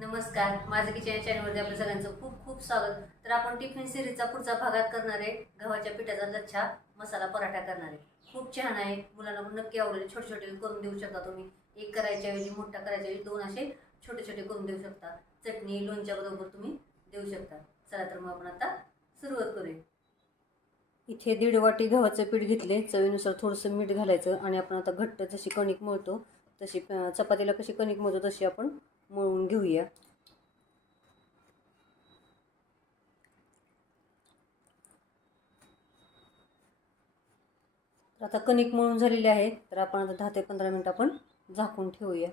नमस्कार माझं किचन चॅनलमध्ये आपल्या सगळ्यांचं खूप खूप स्वागत. तर आपण टिफिन सिरीजचा पुढचा भागात करणार आहे. गव्हाच्या पिठाचा लच्छा मसाला पराठा करणार आहे. खूप छान आहे. मुलांना पण नक्की आवडेल. छोटे छोटे करून देऊ शकता तुम्ही. एक करायच्या वेळी मोठा करायच्या वेळी दोन असे छोटे छोटे करून देऊ शकता. चटणी लोणच्या बरोबर तुम्ही देऊ शकता. चला तर मग आपण आता सुरुवात करूया. इथे दीड वाटी गव्हाचं पीठ घेतले. चवीनुसार थोडंसं मीठ घालायचं आणि आपण आता घट्ट जशी कणिक मळतो तशी चपातीला कशी कणिक मळतो तशी आपण मळून घेऊया. तर आता कणिक मळून झालेली आहे तर आपण आता दहा ते पंधरा मिनिट आपण झाकून ठेवूया.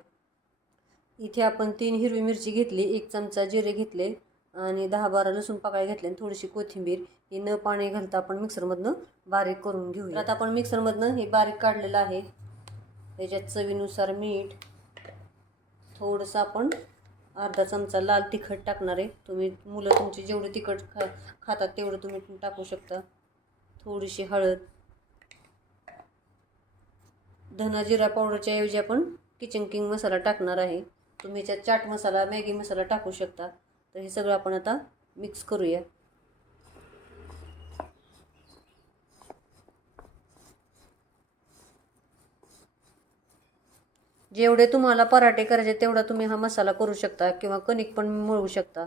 इथे आपण तीन हिरवी मिरची घेतली एक चमचा जिरे घेतले आणि दहा बारा लसूण पाकळ्या घेतले आणि थोडीशी कोथिंबीर. ही न पाणी घालता आपण मिक्सरमधनं बारीक करून घेऊया. आता आपण मिक्सरमधनं हे बारीक काढलेलं आहे. त्याच्यात चवीनुसार मीठ थोडंसं आपण अर्धा चमचा लाल तिखट टाकणार आहे. तुम्ही मुलं तुमची जेवढे तिखट खा खातात तेवढं तुम्ही टाकू शकता. थोडीशी हळद. धना जिरा पावडरच्या ऐवजी आपण किचन किंग मसाला टाकणार आहे. तुम्ही याच्यात चाट मसाला मॅगी मसाला टाकू शकता. तर हे सगळं आपण आता मिक्स करूया. जेवढे तुम्हाला पराठे करायचे तेवढा तुम्ही हा मसाला करू शकता किंवा कणिक पण मळू शकता.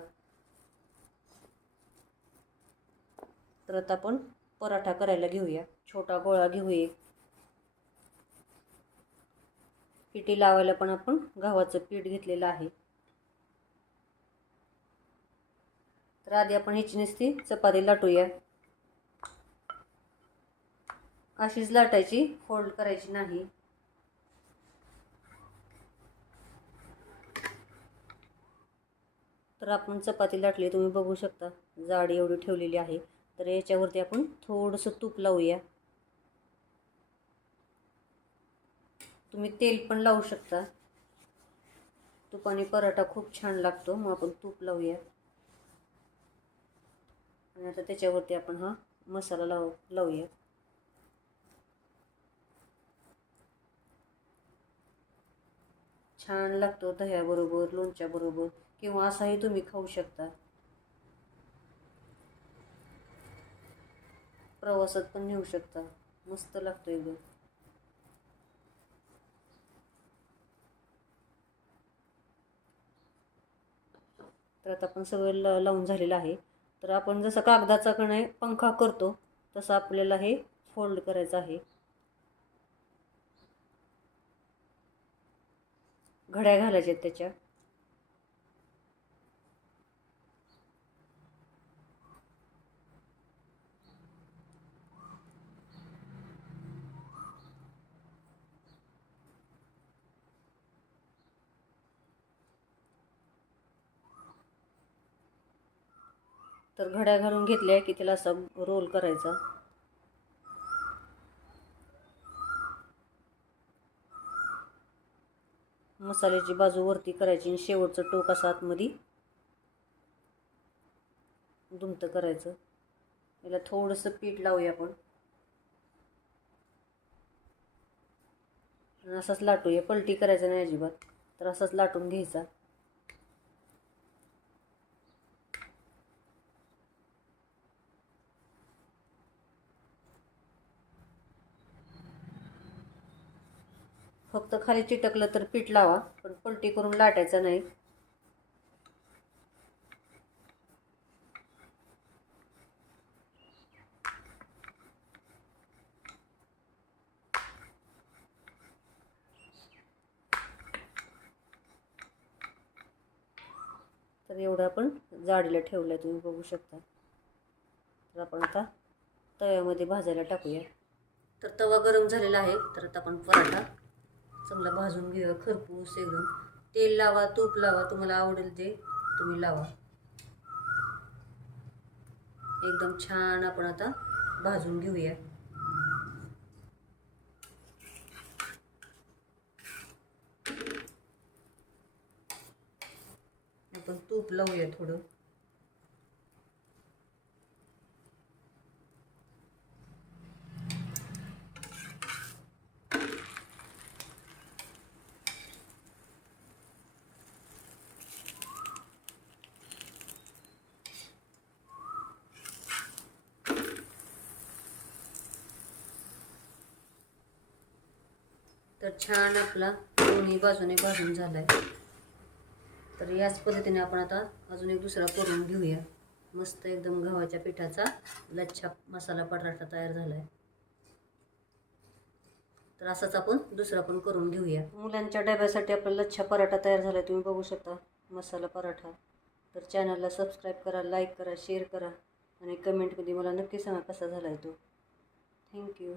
तर आता आपण पराठा करायला घेऊया. छोटा गोळा घेऊया. पिठी लावायला पण आपण गव्हाचं पीठ घेतलेलं आहे. तर आधी आपण ह्याची नुसती चपाती लाटूया. अशीच लाटायची फोल्ड करायची नाही. तर आपण चपाती लाटली तुम्ही बघू शकता. जाडी एवढी ठेवलेली आहे. तर याच्यावरती आपण थोडंसं तूप लावूया. तुम्ही तेल पण लावू शकता. तुपाने पराठा खूप छान लागतो. मग आपण तूप लावूया. आणि आता त्याच्यावरती आपण हा मसाला लावू लावूया. छान लागतो दह्याबरोबर लोणच्याबरोबर. किंवा असाही तुम्ही खाऊ शकता. प्रवासात पण नेऊ शकता. मस्त लागतो एकदम तर आता आपण सगळं ल लावून झालेलं आहे. तर आपण जसं कागदाचा कण पंखा करतो तसं आपल्याला हे फोल्ड करायचं आहे. घड्या घालायच्या आहेत त्याच्या. तर घड्या घालून घेतल्या की त्याला असा रोल करायचा. मसाल्याची बाजू वरती करायची आणि शेवटचं टोक असं आतमध्ये दुमतं करायचं. याला थोडंसं पीठ लावूया आपण. असंच लाटूया. पलटी करायचं नाही अजिबात. तर असंच लाटून घ्यायचा. फक्त खाली चिटकलं तर पीठ लावा पण पलटी करून लाटायचं नाही. तर एवढं आपण जाडीला ठेवलं आहे तुम्ही बघू शकता. तर आपण आता तव्यामध्ये भाजायला टाकूया. तर तवा गरम झालेला आहे तर आता आपण पराठा चांगला भाजून घेऊया खरपूस एकदम. तेल लावा तूप लावा तुम्हाला आवडेल ते. तुम्ही लावा. एकदम छान आपण आता भाजून घेऊया. आपण तूप लावूया थोडं. तर छान आपला दोन्ही बाजूने भाजून झालाय. तर याच पद्धतीने आपण आता अजून एक दुसरा करून घेऊया. मस्त एकदम गव्हाच्या पिठाचा लच्छा मसाला पराठा तयार झालाय. तर असाच आपण दुसरा पण करून घेऊया. मुलांच्या डब्यासाठी आपला लच्छा पराठा तयार झालाय तुम्ही बघू शकता मसाला पराठा. तर चॅनलला सबस्क्राईब करा लाईक करा शेअर करा आणि कमेंटमध्ये मला नक्की सांगा कसा झाला आहे तो थँक्यू